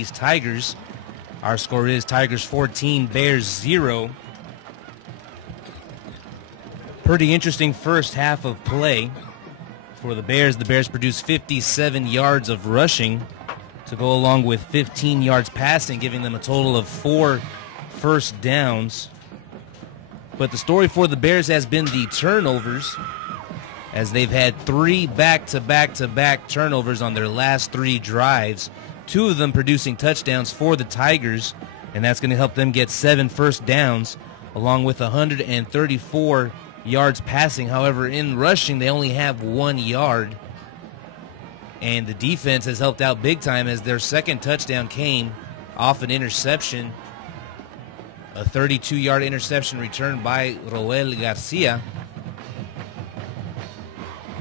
Tigers. Our score is Tigers 14, Bears 0. Pretty interesting first half of play for the Bears. The Bears produced 57 yards of rushing to go along with 15 yards passing, giving them a total of 4 first downs. But the story for the Bears has been the turnovers, as they've had 3 back-to-back-to-back turnovers on their last 3 drives, 2 of them producing touchdowns for the Tigers, and that's going to help them get 7 first downs, along with 134 yards passing. However, in rushing, they only have 1 yard, and the defense has helped out big time, as their second touchdown came off an interception, a 32-yard interception returned by Roel Garcia.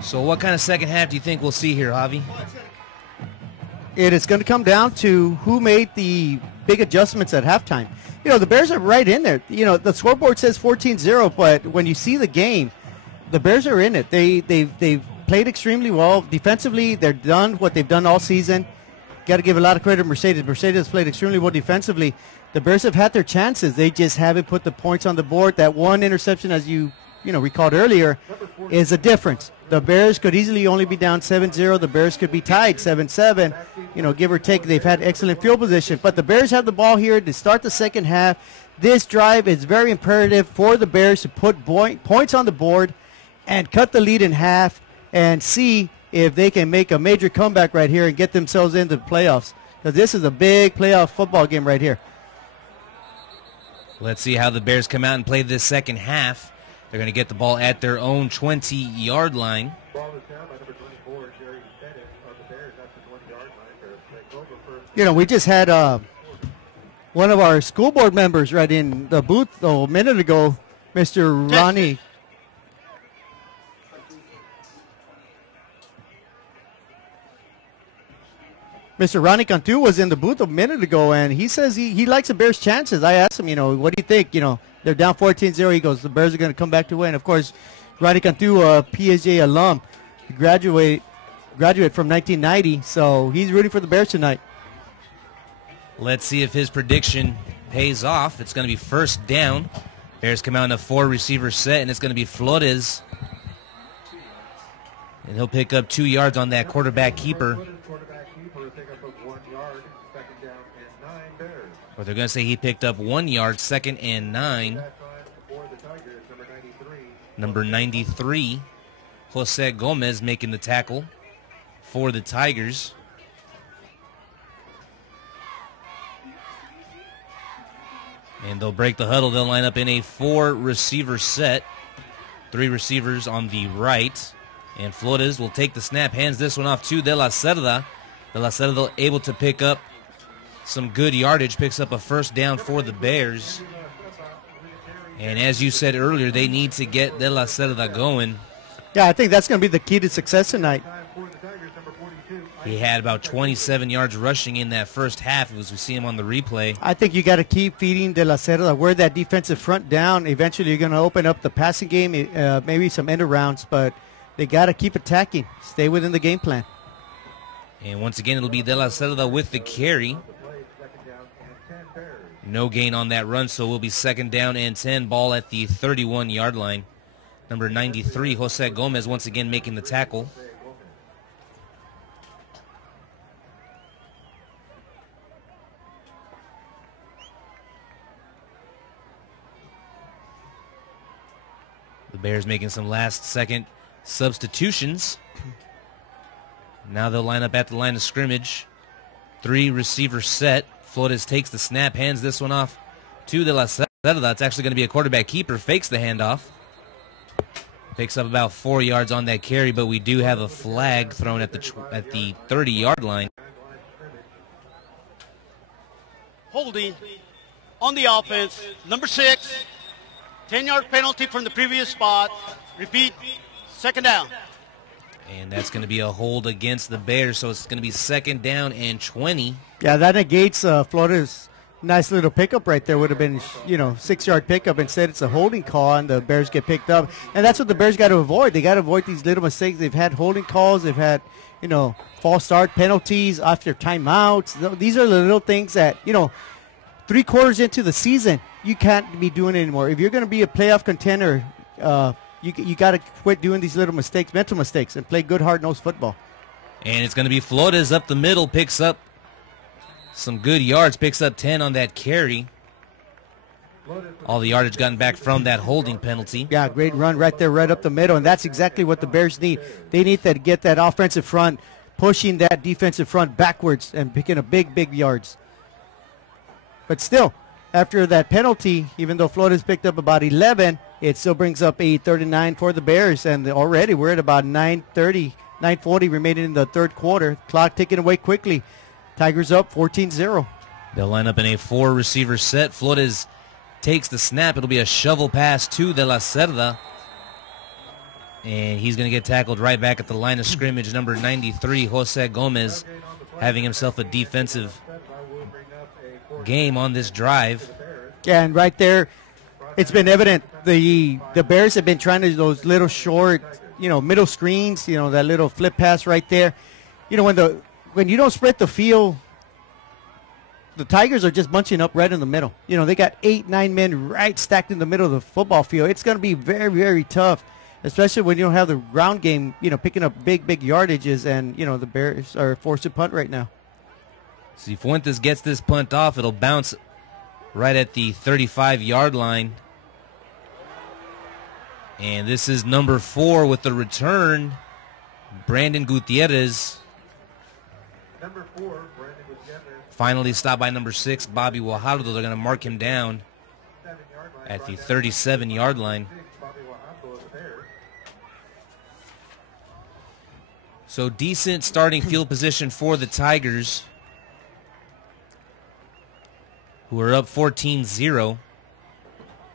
So what kind of second half do you think we'll see here, Javi? It is going to come down to who made the big adjustments at halftime. You know, the Bears are right in there. You know, the scoreboard says 14-0, but when you see the game, the Bears are in it. They've played extremely well. Defensively, they're done what they've done all season. Got to give a lot of credit to Mercedes. Mercedes played extremely well defensively. The Bears have had their chances. They just haven't put the points on the board. That one interception, as you recalled earlier, is a difference. The Bears could easily only be down 7-0. The Bears could be tied 7-7, give or take. They've had excellent field position. But the Bears have the ball here to start the second half. This drive is very imperative for the Bears to put points on the board and cut the lead in half and see if they can make a major comeback right here and get themselves into the playoffs. Because this is a big playoff football game right here. Let's see how the Bears come out and play this second half. They're going to get the ball at their own 20-yard line. We just had one of our school board members right in the booth a minute ago, Mr. Ronnie. Mr. Ronnie Cantu was in the booth a minute ago, and he says he likes the Bears' chances. I asked him, what do you think? They're down 14-0. He goes, the Bears are going to come back to win. Of course, Ronnie Cantu, a PSJA alum, graduate from 1990, so he's rooting for the Bears tonight. Let's see if his prediction pays off. It's going to be first down. Bears come out in a 4-receiver set, and it's going to be Flores. And he'll pick up 2 yards on that quarterback keeper. But they're going to say he picked up 1 yard, 2nd and 9. Number 93, Jose Gomez making the tackle for the Tigers. And they'll break the huddle. They'll line up in a 4-receiver set. 3 receivers on the right. And Flores will take the snap, hands this one off to De La Cerda. De La Cerda able to pick up some good yardage, picks up a first down for the Bears. And as you said earlier, they need to get De La Cerda going. Yeah, I think that's going to be the key to success tonight. He had about 27 yards rushing in that first half as we see him on the replay. I think you got to keep feeding De La Cerda. Wear that defensive front down. Eventually you're going to open up the passing game, maybe some end arounds, but they got to keep attacking. Stay within the game plan. And once again, it'll be De La Cerda with the carry. No gain on that run, so we'll be 2nd down and 10, ball at the 31-yard line. Number 93, Jose Gomez, once again making the tackle. The Bears making some last-second substitutions. Now they'll line up at the line of scrimmage. 3-receiver set. Flores takes the snap, hands this one off to De La Cerda. It's actually going to be a quarterback keeper, fakes the handoff. Picks up about 4 yards on that carry, but we do have a flag thrown at the 30-yard line. Holding on the offense, number 6, 10-yard penalty from the previous spot. Repeat, 2nd down. And that's going to be a hold against the Bears, so it's going to be 2nd down and 20. Yeah, that negates Flores' Nice little pickup right there. Would have been, 6-yard pickup. Instead, it's a holding call, and the Bears get picked up. And that's what the Bears got to avoid. They got to avoid these little mistakes. They've had holding calls. They've had, false start penalties after timeouts. These are the little things that, 3 quarters into the season, you can't be doing anymore. If you're going to be a playoff contender, you got to quit doing these little mistakes, mental mistakes, and play good, hard-nosed football. And it's going to be Flores up the middle, picks up some good yards, picks up 10 on that carry. All the yardage gotten back from that holding penalty. Yeah, great run right there, right up the middle, and that's exactly what the Bears need. They need to get that offensive front, pushing that defensive front backwards and picking up big yards. But still, after that penalty, even though Flores picked up about 11, it still brings up a 39 for the Bears, and already we're at about 9:40 remaining in the third quarter. Clock ticking away quickly. Tigers up 14-0. They'll line up in a 4-receiver set. Flores takes the snap. It'll be a shovel pass to De La Cerda. And he's going to get tackled right back at the line of scrimmage. Number 93, Jose Gomez, having himself a defensive game on this drive. Yeah, and right there, it's been evident the Bears have been trying to those little short, middle screens, that little flip pass right there. When you don't spread the field, the Tigers are just bunching up right in the middle. They got 8-9 men right stacked in the middle of the football field. It's going to be very, very tough, especially when you don't have the ground game, picking up big yardages, and, the Bears are forced to punt right now. See, Fuentes gets this punt off. It'll bounce right at the 35-yard line. And this is number 4 with the return, Brandon Gutierrez. Number 4, Brandon Gutierrez. Finally stopped by number 6, Bobby Guajardo. They're going to mark him down at the 37-yard line. So decent starting field position for the Tigers, who are up 14-0.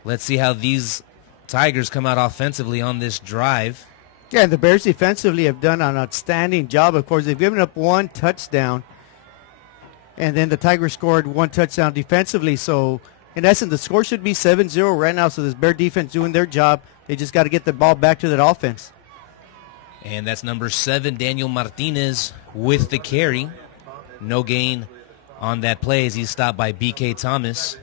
Let's see how these Tigers come out offensively on this drive. Yeah, and the Bears defensively have done an outstanding job. Of course, they've given up 1 touchdown, and then the Tigers scored 1 touchdown defensively. So, in essence, the score should be 7-0 right now. So this Bear defense doing their job. They just got to get the ball back to that offense. And that's number 7, Daniel Martinez, with the carry. No gain on that play as he's stopped by B.K. Thomas.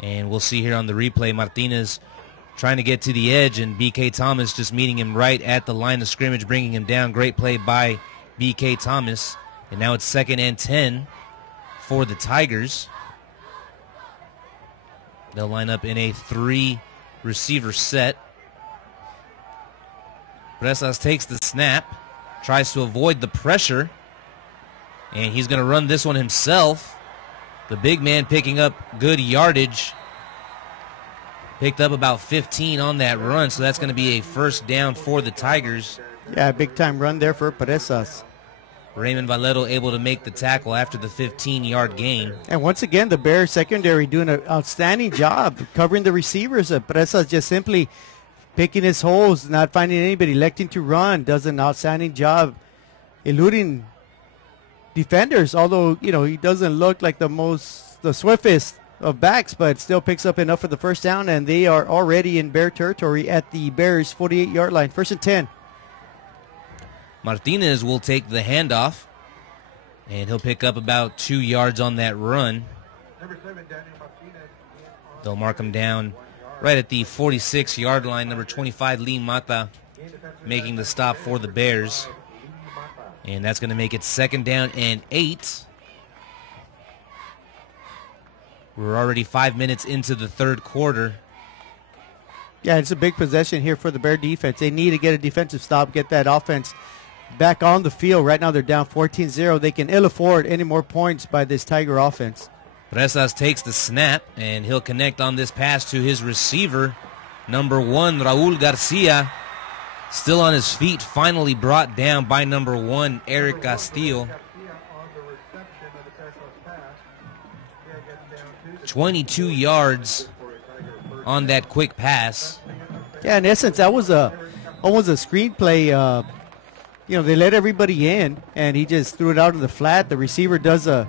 And we'll see here on the replay, Martinez trying to get to the edge, and B.K. Thomas just meeting him right at the line of scrimmage, bringing him down. Great play by B.K. Thomas. And now it's 2nd and 10 for the Tigers. They'll line up in a 3-receiver set. Presas takes the snap, tries to avoid the pressure, and he's going to run this one himself. The big man picking up good yardage. Picked up about 15 on that run, so that's going to be a first down for the Tigers. Yeah, big-time run there for Presas. Raymond Valero able to make the tackle after the 15-yard gain. And once again, the Bears secondary doing an outstanding job covering the receivers. Presas just simply picking his holes, not finding anybody, electing to run, does an outstanding job eluding defenders, although, he doesn't look like the swiftest of backs, but still picks up enough for the first down, and they are already in Bear territory at the Bears' 48-yard line. 1st and 10. Martinez will take the handoff, and he'll pick up about 2 yards on that run. Number 7, Daniel Martinez. They'll mark him down right at the 46-yard line. Number 25, Lee Mata, making the stop for the Bears. And that's going to make it 2nd down and 8. We're already 5 minutes into the third quarter. Yeah, it's a big possession here for the Bear defense. They need to get a defensive stop, get that offense back on the field. Right now they're down 14-0. They can ill afford any more points by this Tiger offense. Presas takes the snap, and he'll connect on this pass to his receiver, number 1, Raul Garcia. Still on his feet, finally brought down by number 1, Eric Castillo. 22 yards on that quick pass. Yeah, in essence, that was almost a screenplay, they let everybody in, and he just threw it out in the flat. The receiver does the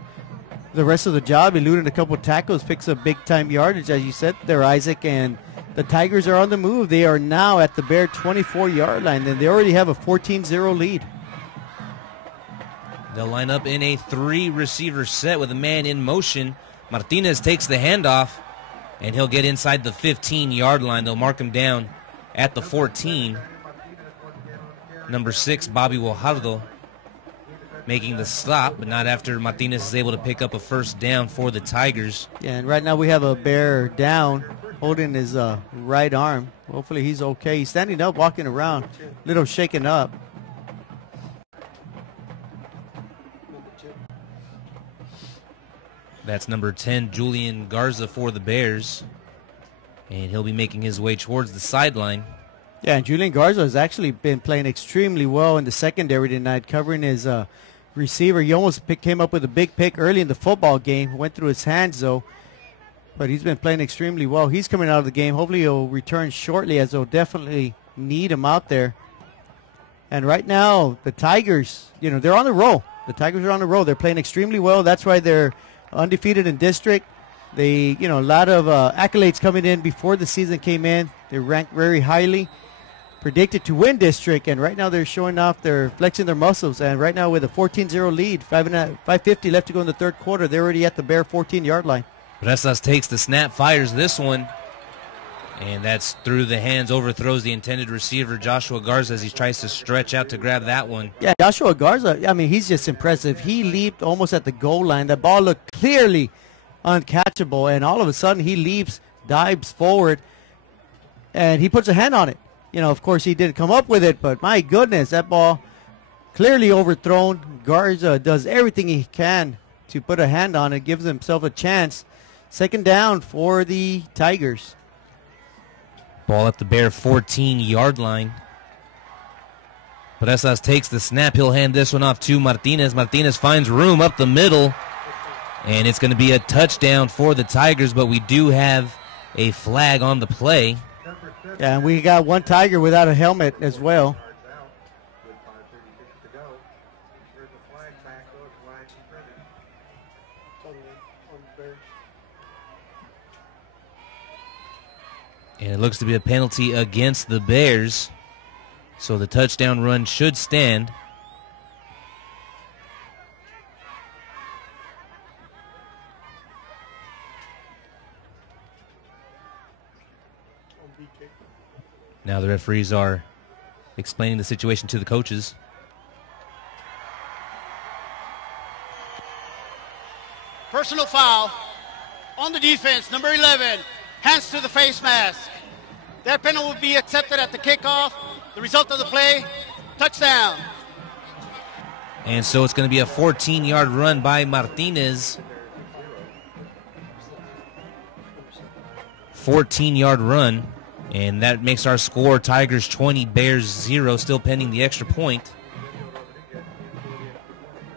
rest of the job, eluding a couple of tackles, picks up big-time yardage, as you said there, Isaac, and the Tigers are on the move. They are now at the Bear 24-yard line, and they already have a 14-0 lead. They'll line up in a 3-receiver set with a man in motion. Martinez takes the handoff, and he'll get inside the 15-yard line. They'll mark him down at the 14. Number 6, Bobby Guajardo, making the stop, but not after Martinez is able to pick up a first down for the Tigers. Yeah, and right now we have a Bear down, holding his right arm. Hopefully he's okay. He's standing up, walking around, a little shaken up. That's number 10, Julian Garza for the Bears. And he'll be making his way towards the sideline. Yeah, and Julian Garza has actually been playing extremely well in the secondary tonight, covering his receiver. He almost came up with a big pick early in the football game. Went through his hands, though. But he's been playing extremely well. He's coming out of the game. Hopefully he'll return shortly, as they'll definitely need him out there. And right now, the Tigers, they're on the roll. The Tigers are on the roll. They're playing extremely well. That's why they're undefeated in district. They, a lot of accolades coming in before the season came in. They're ranked very highly, predicted to win district, and right now they're showing off, they're flexing their muscles. And right now with a 14-0 lead, 5:50 left to go in the third quarter, they're already at the Bear 14-yard line. Bresas takes the snap, fires this one, and that's through the hands, overthrows the intended receiver, Joshua Garza, as he tries to stretch out to grab that one. Yeah, Joshua Garza, he's just impressive. He leaped almost at the goal line. That ball looked clearly uncatchable, and all of a sudden he leaps, dives forward, and he puts a hand on it. Of course he didn't come up with it, but my goodness, that ball clearly overthrown. Garza does everything he can to put a hand on it, gives himself a chance. Second down for the Tigers. Ball at the Bear 14-yard line. Bresas takes the snap. He'll hand this one off to Martinez. Martinez finds room up the middle, and it's going to be a touchdown for the Tigers, but we do have a flag on the play. Yeah, and we got one Tiger without a helmet as well. And it looks to be a penalty against the Bears, so the touchdown run should stand. Now the referees are explaining the situation to the coaches. Personal foul on the defense, number 11, hands to the face mask. That penalty will be accepted at the kickoff. The result of the play, touchdown. And so it's going to be a 14-yard run by Martinez. 14-yard run. And that makes our score Tigers 20, Bears 0, still pending the extra point.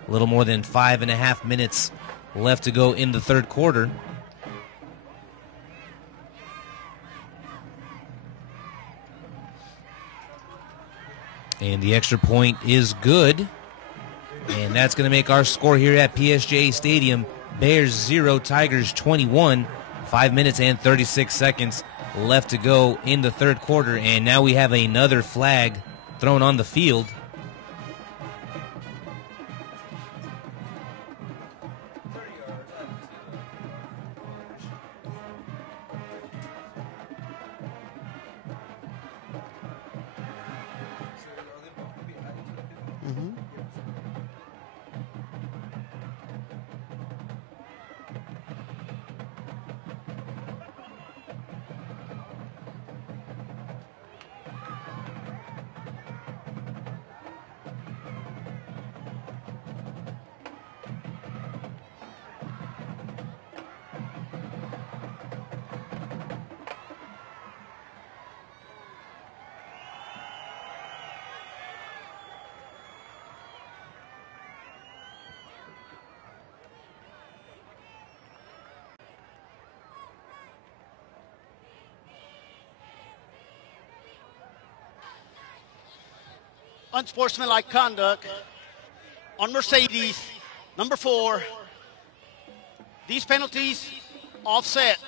A little more than 5.5 minutes left to go in the third quarter. And the extra point is good. And that's going to make our score here at PSJA Stadium, Bears 0, Tigers 21. 5 minutes and 36 seconds left to go in the third quarter, and now we have another flag thrown on the field. unsportsmanlike conduct on Mercedes, number 4. These penalties offset.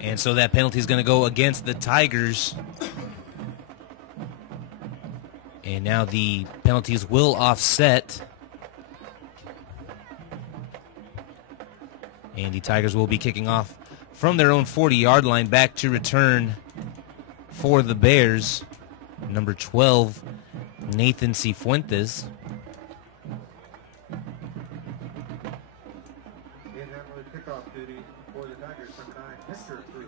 And so that penalty is going to go against the Tigers. And now the penalties will offset. And the Tigers will be kicking off from their own 40-yard line back to return for the Bears. Number 12, Nathan Cifuentes. In that was kickoff duty for the Tigers, number 9, Hector Cruz.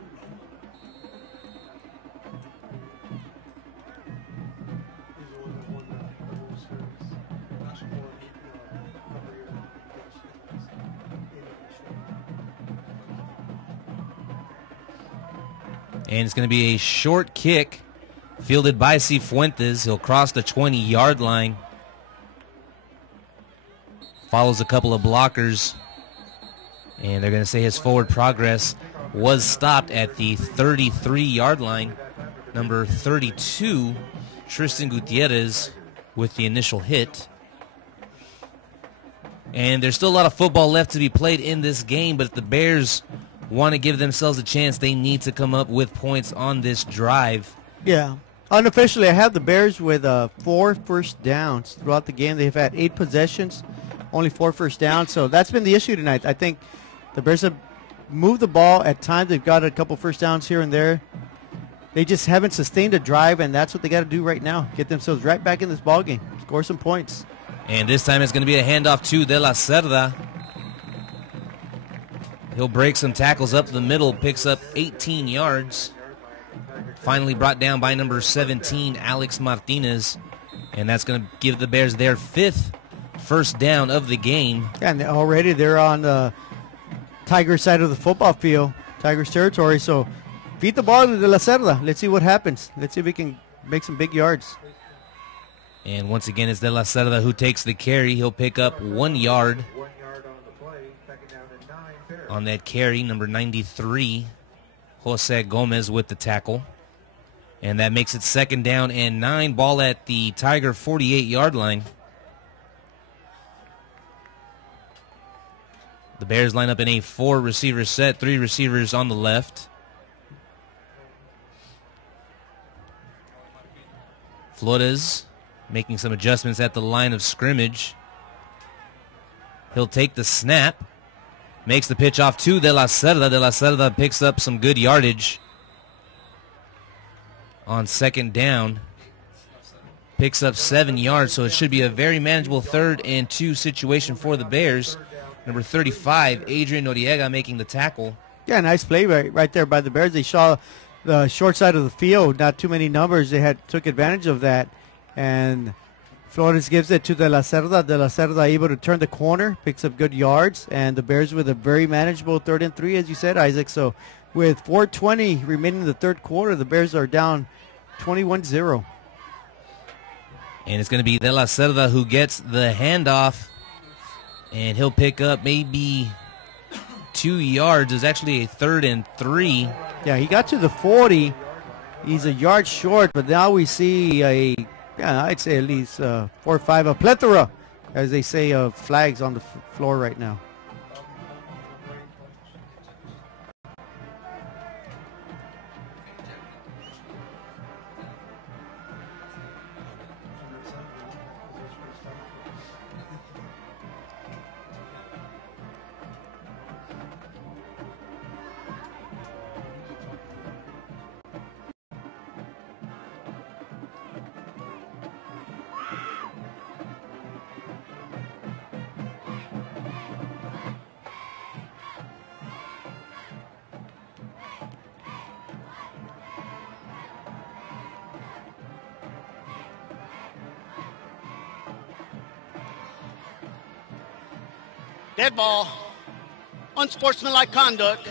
And it's going to be a short kick fielded by Cifuentes. He'll cross the 20-yard line. Follows a couple of blockers. And they're going to say his forward progress was stopped at the 33-yard line. Number 32, Tristan Gutierrez, with the initial hit. And there's still a lot of football left to be played in this game, but if the Bears want to give themselves a chance, they need to come up with points on this drive. Yeah. Unofficially, I have the Bears with 4 first downs throughout the game. They've had 8 possessions, only 4 first downs. So that's been the issue tonight. I think the Bears have moved the ball at times. They've got a couple first downs here and there. They just haven't sustained a drive, and that's what they got to do right now. Get themselves right back in this ball game. Score some points. And this time it's going to be a handoff to De La Cerda. He'll break some tackles up the middle, picks up 18 yards. Finally brought down by number 17, Alex Martinez. And that's going to give the Bears their 5th first down of the game. Yeah, and already they're on the Tiger side of the football field, Tigers territory. So feed the ball to De La Cerda. Let's see what happens. Let's see if we can make some big yards. And once again, it's De La Cerda who takes the carry. He'll pick up 1 yard. 1 yard on the play, second down and 9. Bears. On that carry, number 93, Jose Gomez with the tackle. And that makes it 2nd down and 9. Ball at the Tiger 48-yard line. The Bears line up in a 4-receiver set, 3 receivers on the left. Flores making some adjustments at the line of scrimmage. He'll take the snap. Makes the pitch off to De La Cerda. De La Cerda picks up some good yardage on 2nd down. Picks up 7 yards, so it should be a very manageable 3rd and 2 situation for the Bears. Number 35, Adrian Noriega making the tackle. Yeah, nice play right there by the Bears. They saw the short side of the field, not too many numbers. They took advantage of that. And Flores gives it to De La Cerda. De La Cerda able to turn the corner, picks up good yards, and the Bears with a very manageable 3rd and 3, as you said, Isaac. So with 4:20 remaining in the 3rd quarter, the Bears are down 21-0. And it's going to be De La Cerda who gets the handoff, and he'll pick up maybe 2 yards. It's actually a 3rd and 3. Yeah, he got to the 40. He's a yard short, but now we see I'd say at least 4 or 5, a plethora, as they say, of flags on the floor right now. Dead ball, unsportsmanlike conduct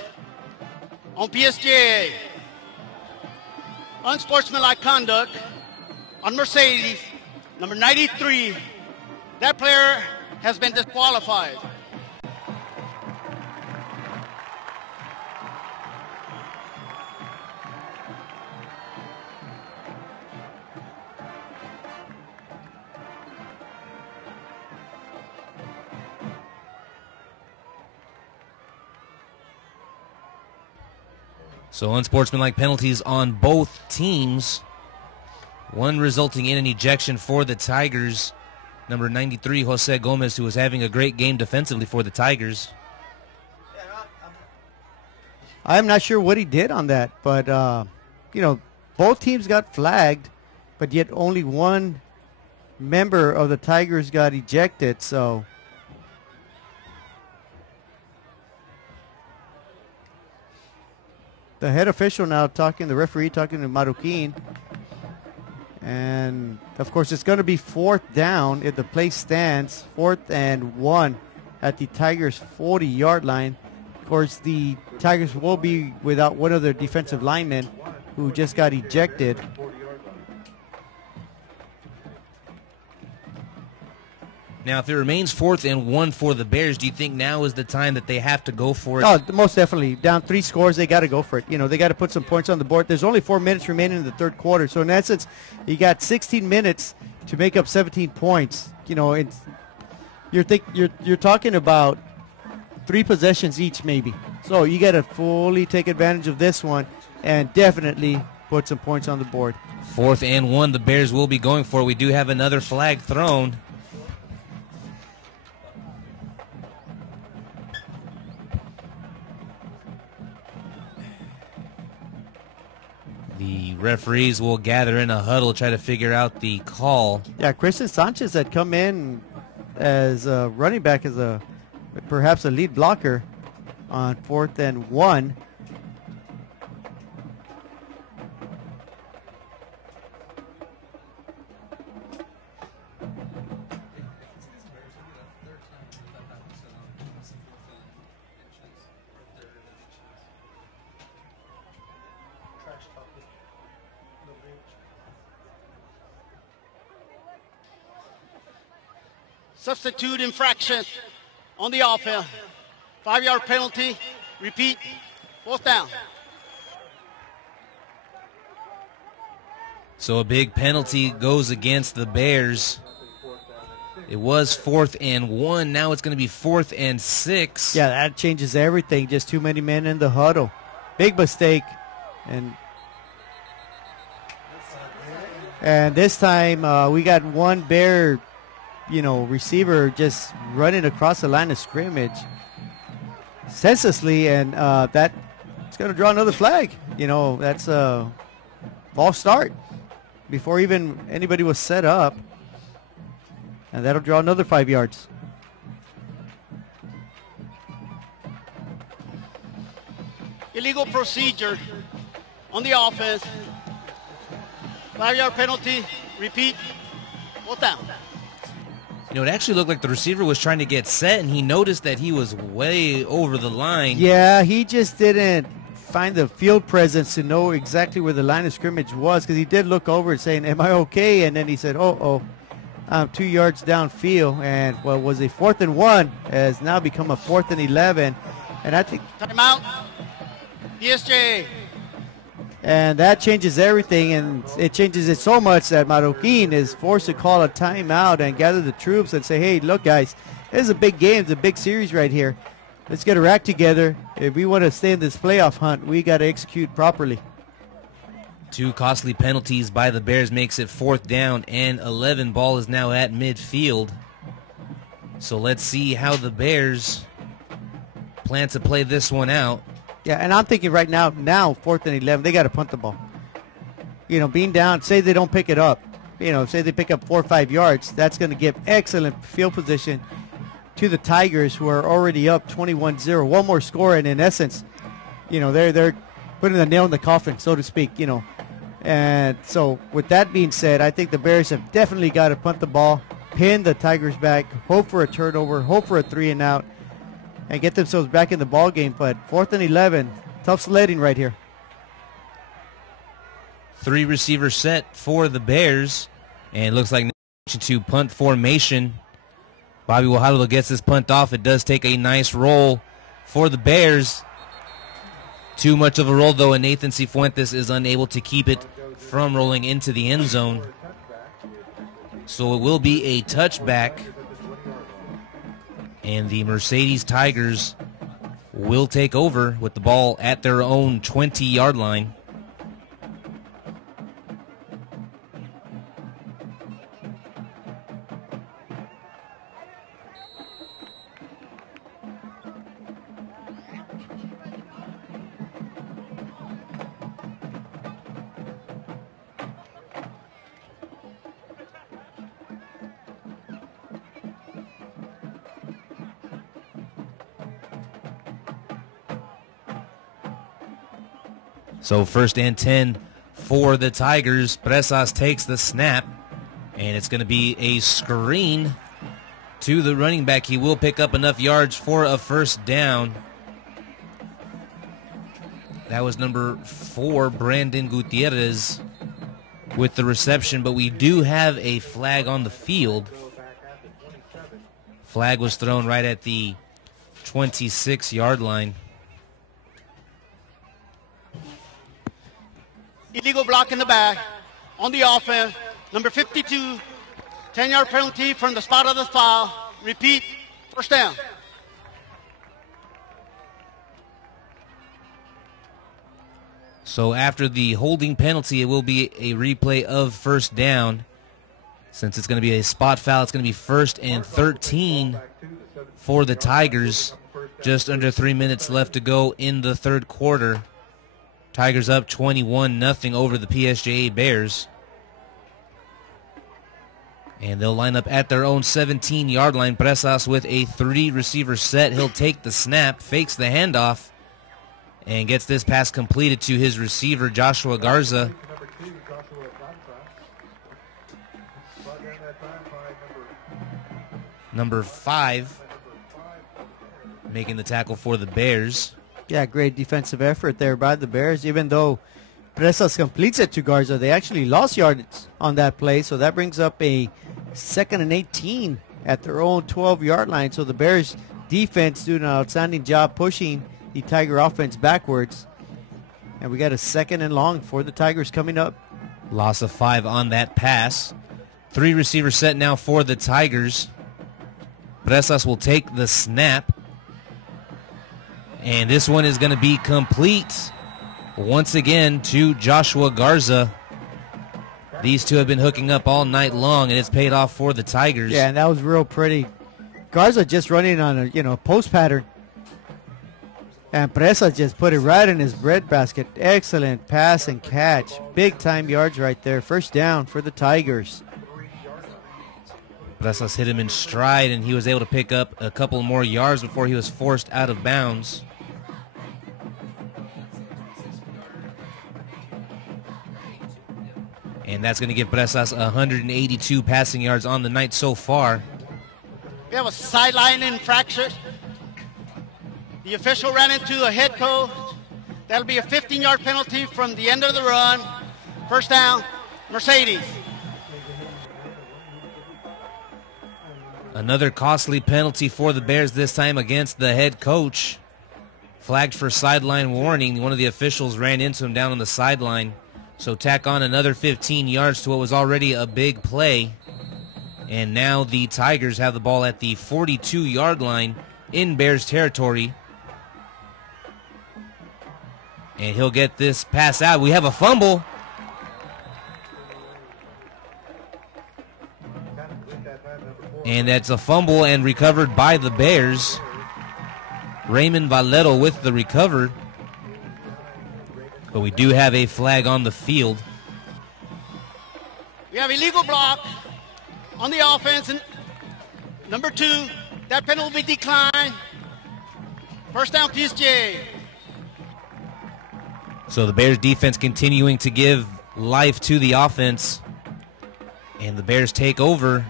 on PSJA. Unsportsmanlike conduct on Mercedes, number 93. That player has been disqualified. So unsportsmanlike penalties on both teams. One resulting in an ejection for the Tigers. Number 93, Jose Gomez, who was having a great game defensively for the Tigers. I'm not sure what he did on that, but, you know, both teams got flagged, but yet only one member of the Tigers got ejected, so. The head official now the referee talking to Marroquin. And, of course, it's going to be 4th down if the play stands. 4th and 1 at the Tigers' 40-yard line. Of course, the Tigers will be without one of their defensive linemen who just got ejected. Now, if it remains 4th and 1 for the Bears, do you think now is the time that they have to go for it? Oh, most definitely. Down 3 scores, they got to go for it. You know, they got to put some points on the board. There's only 4 minutes remaining in the third quarter. So, in essence, you got 16 minutes to make up 17 points. You know, you're talking about 3 possessions each, maybe. So, you got to fully take advantage of this one and definitely put some points on the board. 4th and 1, the Bears will be going for it. We do have another flag thrown. The referees will gather in a huddle, try to figure out the call. Yeah, Christian Sanchez had come in as a running back, as perhaps a lead blocker on 4th and 1. Substitute infraction on the offense. 5-yard penalty. Repeat. 4th down. So a big penalty goes against the Bears. It was 4th and 1. Now it's going to be 4th and 6. Yeah, that changes everything. Just too many men in the huddle. Big mistake. And this time we got one Bear, receiver just running across the line of scrimmage senselessly, and that it's going to draw another flag. That's a false start before even anybody was set up, and that'll draw another 5 yards. Illegal procedure on the offense. 5-yard penalty. Repeat. 4th down. It actually looked like the receiver was trying to get set, and he noticed that he was way over the line. Yeah, he just didn't find the field presence to know exactly where the line of scrimmage was, because he did look over and saying, am I okay? And then he said, I'm 2 yards downfield, and what was a 4th and 1 has now become a 4th and 11. And I think timeout. PSJA. And that changes everything, and it changes it so much that Marroquin is forced to call a timeout and gather the troops and say, hey, look, guys, this is a big game. It's a big series right here. Let's get our act together. If we want to stay in this playoff hunt, we got to execute properly. 2 costly penalties by the Bears makes it 4th down and 11. Ball is now at midfield. So let's see how the Bears plan to play this one out. Yeah, and I'm thinking right now 4th and 11, they got to punt the ball. Being down, say they don't pick it up. Say they pick up 4 or 5 yards. That's going to give excellent field position to the Tigers, who are already up 21-0. One more score, and in essence, they're putting the nail in the coffin, so to speak. And so with that being said, I think the Bears have definitely got to punt the ball, pin the Tigers back, hope for a turnover, hope for a 3-and-out, and get themselves back in the ball game. But 4th and 11, tough sledding right here. 3 receivers set for the Bears, and it looks like to punt formation. Bobby Wajalo gets this punt off. It does take a nice roll for the Bears. Too much of a roll, though, and Nathan Cifuentes is unable to keep it from rolling into the end zone. So it will be a touchback. And the Mercedes Tigers will take over with the ball at their own 20-yard line. So 1st and 10 for the Tigers. Presas takes the snap, and it's going to be a screen to the running back. He will pick up enough yards for a 1st down. That was number 4, Brandon Gutierrez, with the reception, but we do have a flag on the field. Flag was thrown right at the 26-yard line. Illegal block in the back on the offense. Number 52, 10-yard penalty from the spot of the foul. Repeat, 1st down. So after the holding penalty, it will be a replay of 1st down. Since it's going to be a spot foul, it's going to be 1st and 13 for the Tigers. Just under 3 minutes left to go in the 3rd quarter. Tigers up 21-0 over the PSJA Bears. And they'll line up at their own 17-yard line. Presas with a 3-receiver set. He'll take the snap, fakes the handoff, and gets this pass completed to his receiver, Joshua Garza. Number 5 making the tackle for the Bears. Yeah, great defensive effort there by the Bears. Even though Presas completes it to Garza, they actually lost yards on that play. So that brings up a 2nd and 18 at their own 12-yard line. So the Bears defense doing an outstanding job pushing the Tiger offense backwards. And we got a 2nd and long for the Tigers coming up. Loss of 5 on that pass. 3-receiver set now for the Tigers. Presas will take the snap. And this one is going to be complete once again to Joshua Garza. These two have been hooking up all night long, and it's paid off for the Tigers. Yeah, and that was real pretty. Garza just running on a post pattern. And Presas just put it right in his breadbasket. Excellent pass and catch. Big time yards right there. 1st down for the Tigers. Presas hit him in stride, and he was able to pick up a couple more yards before he was forced out of bounds. And that's going to give Presas 182 passing yards on the night so far. We have a sideline infraction. The official ran into a head coach. That'll be a 15-yard penalty from the end of the run. 1st down, Mercedes. Another costly penalty for the Bears, this time against the head coach. Flagged for sideline warning. One of the officials ran into him down on the sideline. So tack on another 15 yards to what was already a big play. And now the Tigers have the ball at the 42-yard line in Bears territory. And he'll get this pass out. We have a fumble. And that's a fumble and recovered by the Bears. Raymond Valero with the recover. But we do have a flag on the field. We have illegal block on the offense. And number 2, that penalty will be declined. 1st down, PSJA. So the Bears defense continuing to give life to the offense. And the Bears take over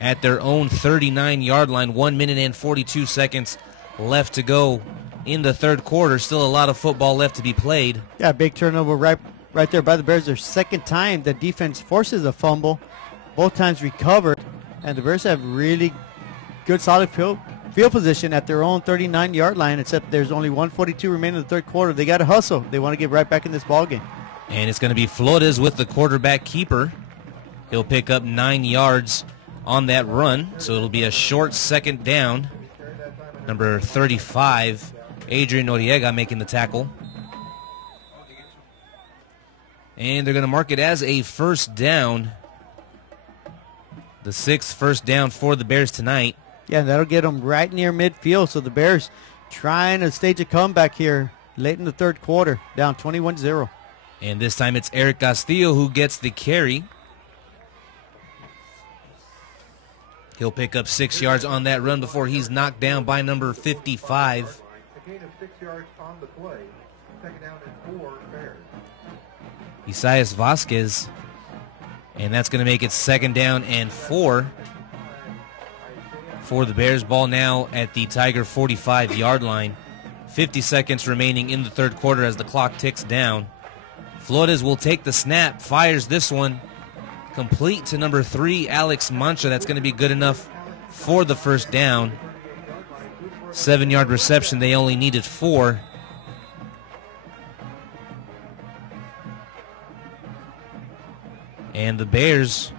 at their own 39-yard line. 1 minute and 42 seconds left to go in the 3rd quarter. Still a lot of football left to be played. Yeah, big turnover right there by the Bears. Their 2nd time the defense forces a fumble. Both times recovered. And the Bears have really good, solid field position at their own 39-yard line, except there's only 1:42 remaining in the 3rd quarter. They got to hustle. They want to get right back in this ball game. And it's going to be Flores with the quarterback keeper. He'll pick up 9 yards on that run, so it'll be a short 2nd down. Number 35, Adrian Noriega making the tackle. And they're going to mark it as a first down. The 6th first down for the Bears tonight. Yeah, that'll get them right near midfield. So the Bears trying to stage a comeback here late in the third quarter, down 21-0. And this time it's Eric Castillo who gets the carry. He'll pick up 6 yards on that run before he's knocked down by number 55. A gain of 6 yards on the play. Second down and 4 Bears. Isaias Vasquez. And that's going to make it second down and 4 for the Bears. Ball now at the Tiger 45-yard line. 50 seconds remaining in the third quarter as the clock ticks down. Flores will take the snap, fires this one, complete to number 3, Alex Mancha. That's going to be good enough for the first down. 7-yard reception. They only needed 4. And the Bears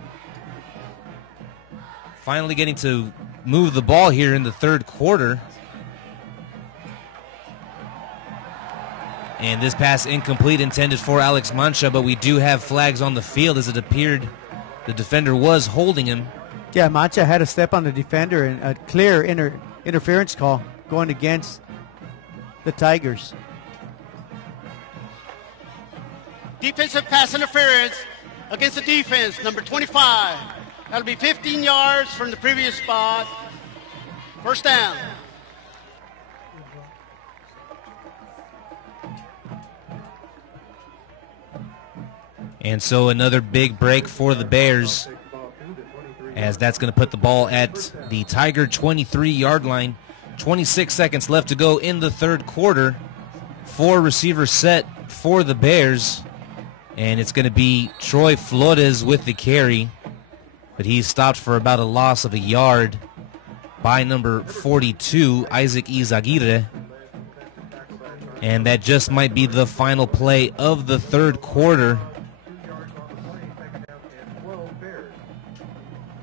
finally getting to move the ball here in the third quarter. And this pass incomplete, intended for Alex Mancha, but we do have flags on the field as it appeared the defender was holding him. Yeah, Mancha had a step on the defender and a clear interference call going against the Tigers. Defensive pass interference against the defense, number 25. That'll be 15 yards from the previous spot. First down. And so another big break for the Bears, as that's going to put the ball at the Tiger 23-yard line. 26 seconds left to go in the third quarter. 4 receivers set for the Bears. And it's going to be Troy Flores with the carry. But he's stopped for about a loss of a yard by number 42, Isaac Izaguirre. And that just might be the final play of the third quarter.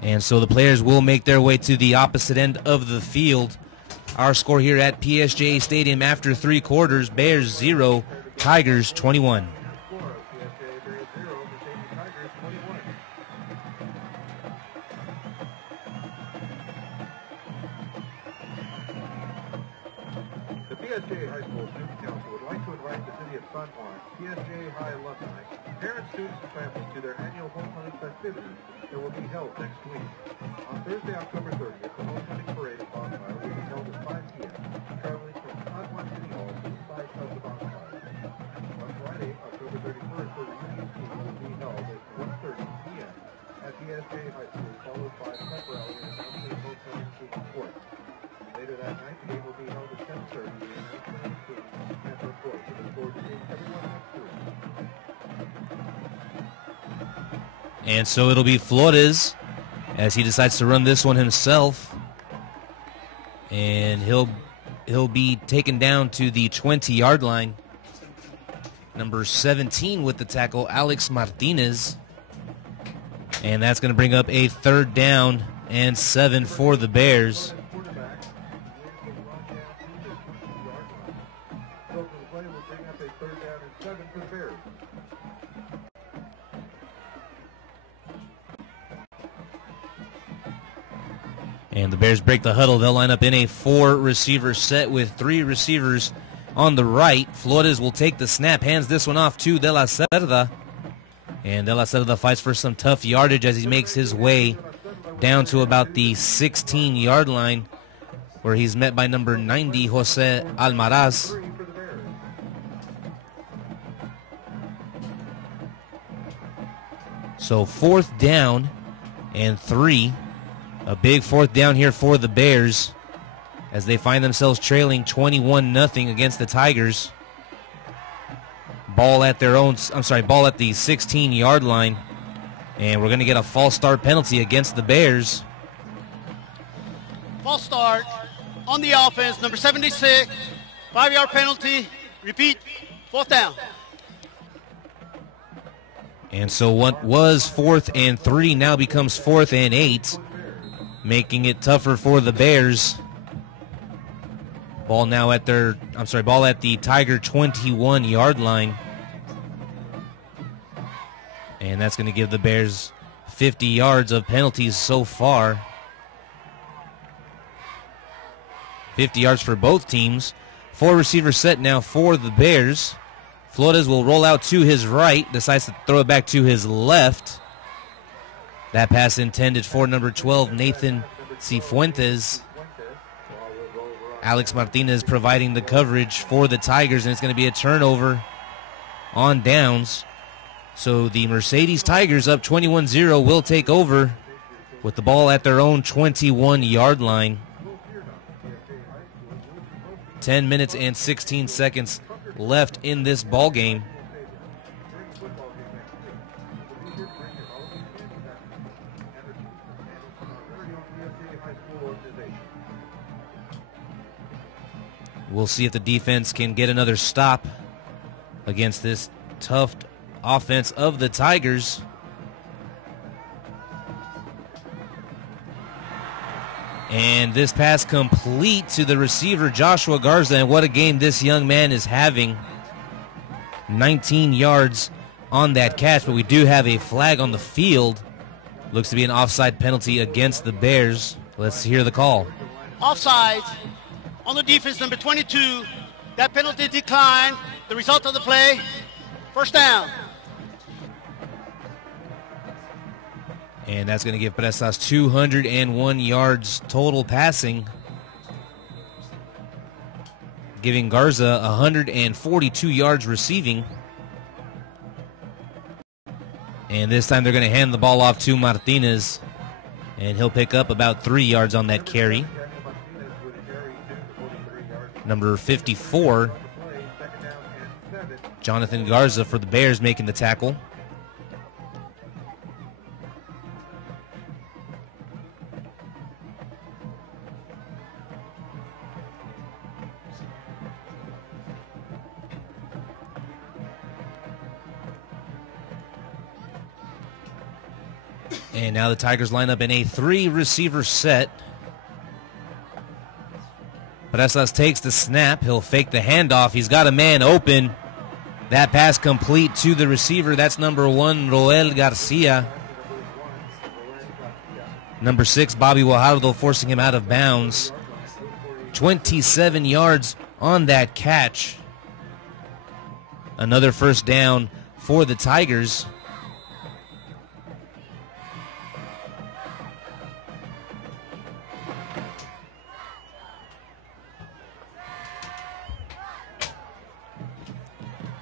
And so the players will make their way to the opposite end of the field. Our score here at PSJA Stadium after 3 quarters, Bears 0, Tigers 21. The PSJA High School Student Council would like to invite the City of San Juan, PSJA High alumni, parents, students, and families to their annual homecoming festivities that will be held next week. On Thursday, October 30th, the homecoming parade of bonfire will be held at 5 p.m., traveling from San Juan City Hall to the site of the bonfire. On Friday, October 31st, the reunion meeting will be held at 1:30 p.m. at PSJA High School, followed by a pep rally and announcement of homecoming student sports. Later that night, the game will be held at 10:30 with an announcement of food and report. We look forward to seeing everyone next week. And so it'll be Flores as he decides to run this one himself. And he'll be taken down to the 20-yard line. Number 17 with the tackle, Alex Martinez. And that's going to bring up a third down and 7 for the Bears. And the Bears break the huddle. They'll line up in a 4-receiver set with 3 receivers on the right. Flores will take the snap, hands this one off to De La Cerda. And De La Cerda fights for some tough yardage as he makes his way down to about the 16-yard line, where he's met by number 90, Jose Almaraz. So 4th down and 3. A big 4th down here for the Bears as they find themselves trailing 21-0 against the Tigers. Ball at the 16-yard line. And we're going to get a false start penalty against the Bears. False start on the offense, number 76, 5-yard penalty. Repeat, 4th down. And so what was 4th and 3 now becomes 4th and 8, making it tougher for the Bears. Ball now at ball at the Tiger 21-yard line. And that's going to give the Bears 50 yards of penalties so far. 50 yards for both teams. 4 receiver set now for the Bears. Flores will roll out to his right, decides to throw it back to his left. That pass intended for number 12, Nathan Cifuentes. Alex Martinez providing the coverage for the Tigers, and it's going to be a turnover on downs. So the Mercedes Tigers up 21-0 will take over with the ball at their own 21-yard line. 10 minutes and 16 seconds left in this ball game. We'll see if the defense can get another stop against this tough offense of the Tigers. And this pass complete to the receiver, Joshua Garza, and what a game this young man is having. 19 yards on that catch, but we do have a flag on the field. Looks to be an offside penalty against the Bears. Let's hear the call. Offside on the defense, number 22. That penalty declined. The result of the play, first down. And that's going to give Presas 201 yards total passing, giving Garza 142 yards receiving. And this time they're going to hand the ball off to Martinez, and he'll pick up about 3 yards on that carry. Number 54, Jonathan Garza for the Bears making the tackle. And now the Tigers line up in a 3-receiver set. Presas takes the snap. He'll fake the handoff. He's got a man open. That pass complete to the receiver. That's number 1, Roel Garcia. Number 6, Bobby Guajardo, forcing him out of bounds. 27 yards on that catch. Another first down for the Tigers.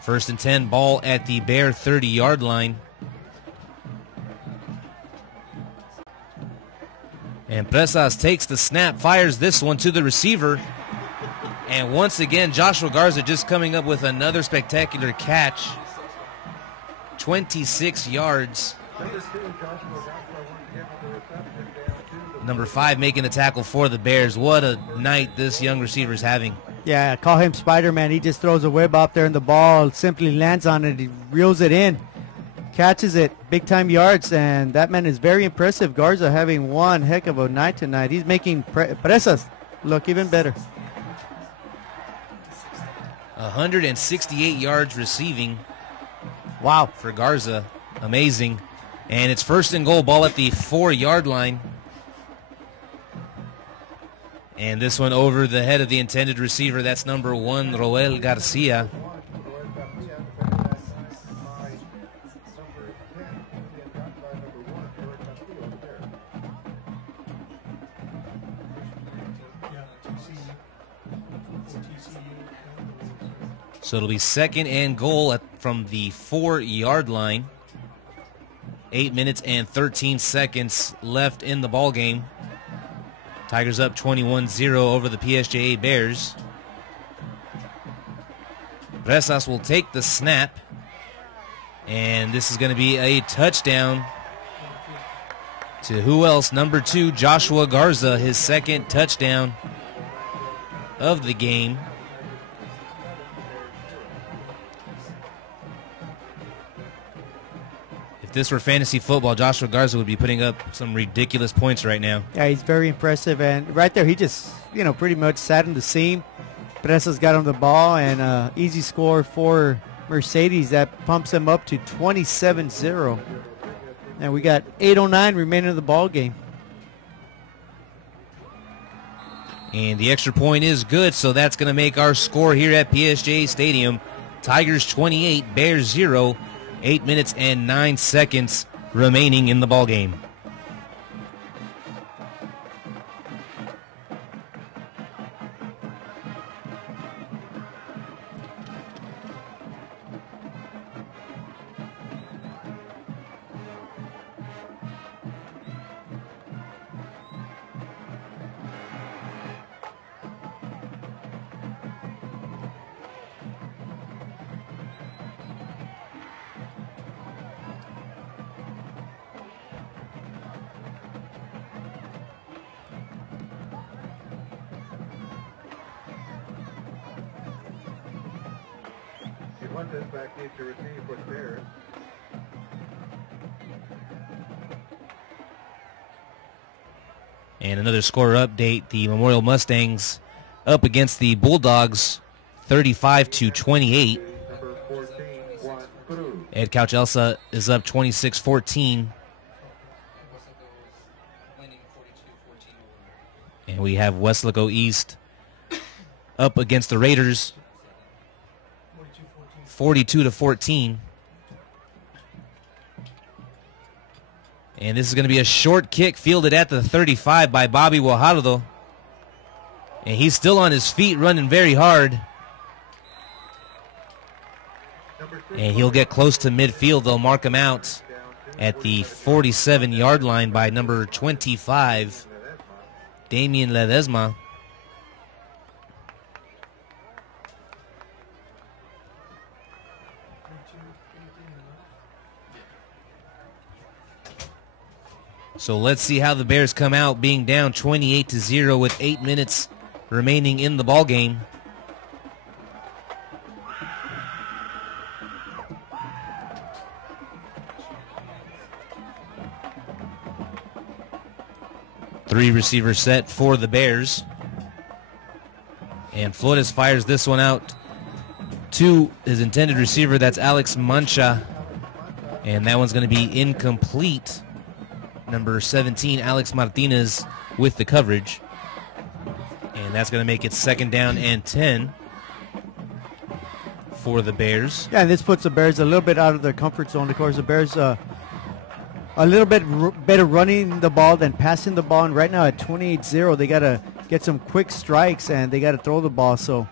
First and 10, ball at the Bear 30-yard line. And Presas takes the snap, fires this one to the receiver. And once again, Joshua Garza just coming up with another spectacular catch. 26 yards. Number 5 making the tackle for the Bears. What a night this young receiver is having. Yeah, call him Spider-Man. He just throws a web out there and the ball simply lands on it. He reels it in, catches it, big-time yards, and that man is very impressive. Garza having one heck of a night tonight. He's making Presas look even better. 168 yards receiving. Wow. For Garza. Amazing. And it's first and goal, ball at the 4-yard line. And this one over the head of the intended receiver. That's number 1, Roel Garcia. So it'll be second and goal from the 4-yard line. 8 minutes and 13 seconds left in the ball game. Tigers up 21-0 over the PSJA Bears. Presas will take the snap. And this is going to be a touchdown to who else? Number 2, Joshua Garza, his second touchdown of the game. If this were fantasy football, Joshua Garza would be putting up some ridiculous points right now. Yeah, he's very impressive. And right there, he just, pretty much sat in the seam, Presa's got him the ball, and easy score for Mercedes. That pumps them up to 27-0. And we got 8:09 remaining of the ball game. And the extra point is good, so that's going to make our score here at PSJA Stadium. Tigers 28, Bears 0, 8 minutes and 9 seconds remaining in the ball game. Fuentes back deep to receive for the Bears. And another score update, the Memorial Mustangs up against the Bulldogs 35-28. Number 14, Juan Cruz. Ed Couch Elsa is up 26-14. And we have Weslaco East up against the Raiders 42-14. And this is going to be a short kick fielded at the 35 by Bobby Guajardo. And he's still on his feet running very hard. And he'll get close to midfield. They'll mark him out at the 47-yard line by number 25, Damian Ledesma. So let's see how the Bears come out, being down 28-0 with 8 minutes remaining in the ball game. Three receiver set for the Bears. And Flores fires this one out to his intended receiver. That's Alex Mancha. And that one's going to be incomplete. Number 17, Alex Martinez with the coverage. And that's going to make it 2nd down and 10 for the Bears. Yeah, and this puts the Bears a little bit out of their comfort zone. Of course, the Bears a little bit better running the ball than passing the ball. And right now at 28-0, they got to get some quick strikes and they got to throw the ball. So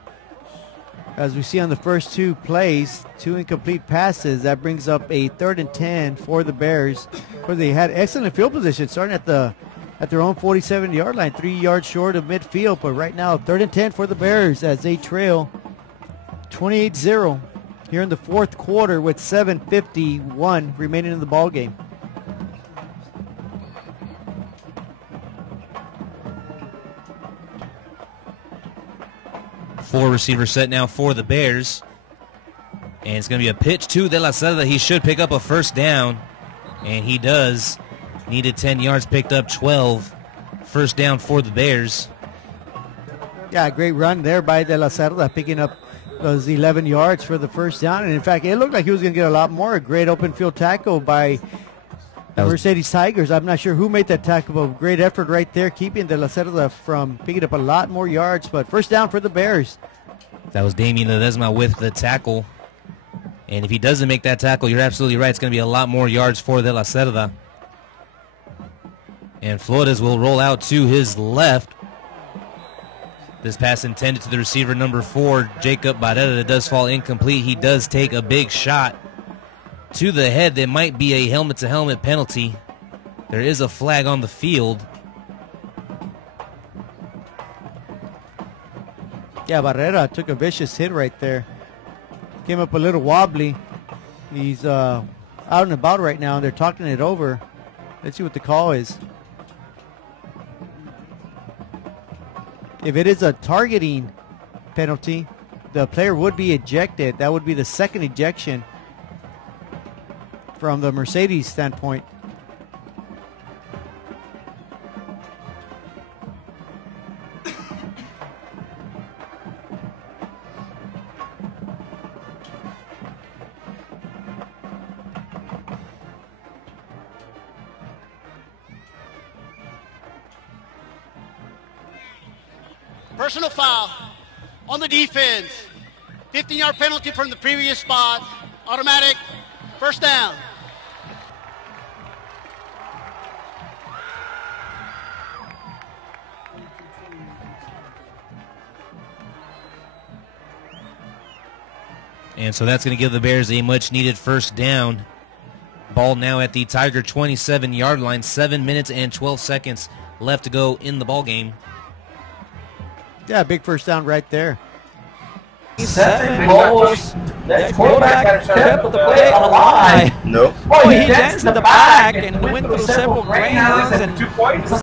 as we see on the first two plays, 2 incomplete passes, that brings up a 3rd and 10 for the Bears, where they had excellent field position starting at their own 47-yard line, 3 yards short of midfield. But right now, 3rd and 10 for the Bears as they trail 28-0 here in the fourth quarter with 7:51 remaining in the ball game. Four receiver set now for the Bears. And it's going to be a pitch to De La Cerda. He should pick up a 1st down. And he does. Needed 10 yards, picked up 12. 1st down for the Bears. Yeah, great run there by De La Cerda, picking up those 11 yards for the 1st down. And in fact, it looked like he was going to get a lot more. A great open field tackle by the Mercedes Tigers. I'm not sure who made that tackle, but great effort right there, keeping De La Cerda from picking up a lot more yards. But 1st down for the Bears. That was Damian Ledesma with the tackle. And if he doesn't make that tackle, you're absolutely right. It's going to be a lot more yards for De La Cerda. And Flores will roll out to his left. This pass intended to the receiver, number 4, Jacob Barrera. It does fall incomplete. He does take a big shot to the head. There might be a helmet-to-helmet penalty. There is a flag on the field. Yeah, Barrera took a vicious hit right there. Came up a little wobbly. He's out and about right now, and they're talking it over. Let's see what the call is. If it is a targeting penalty, the player would be ejected. That would be the 2nd ejection from the Mercedes standpoint. Personal foul on the defense. 15-yard penalty from the previous spot. Automatic. First down. And so that's going to give the Bears a much-needed first down. Ball now at the Tiger 27-yard line. 7 minutes and 12 seconds left to go in the ball game. Yeah, big first down right there. 7 goals. The quarterback kept the play alive. Nope. Oh, he danced in the back and went through several grounds and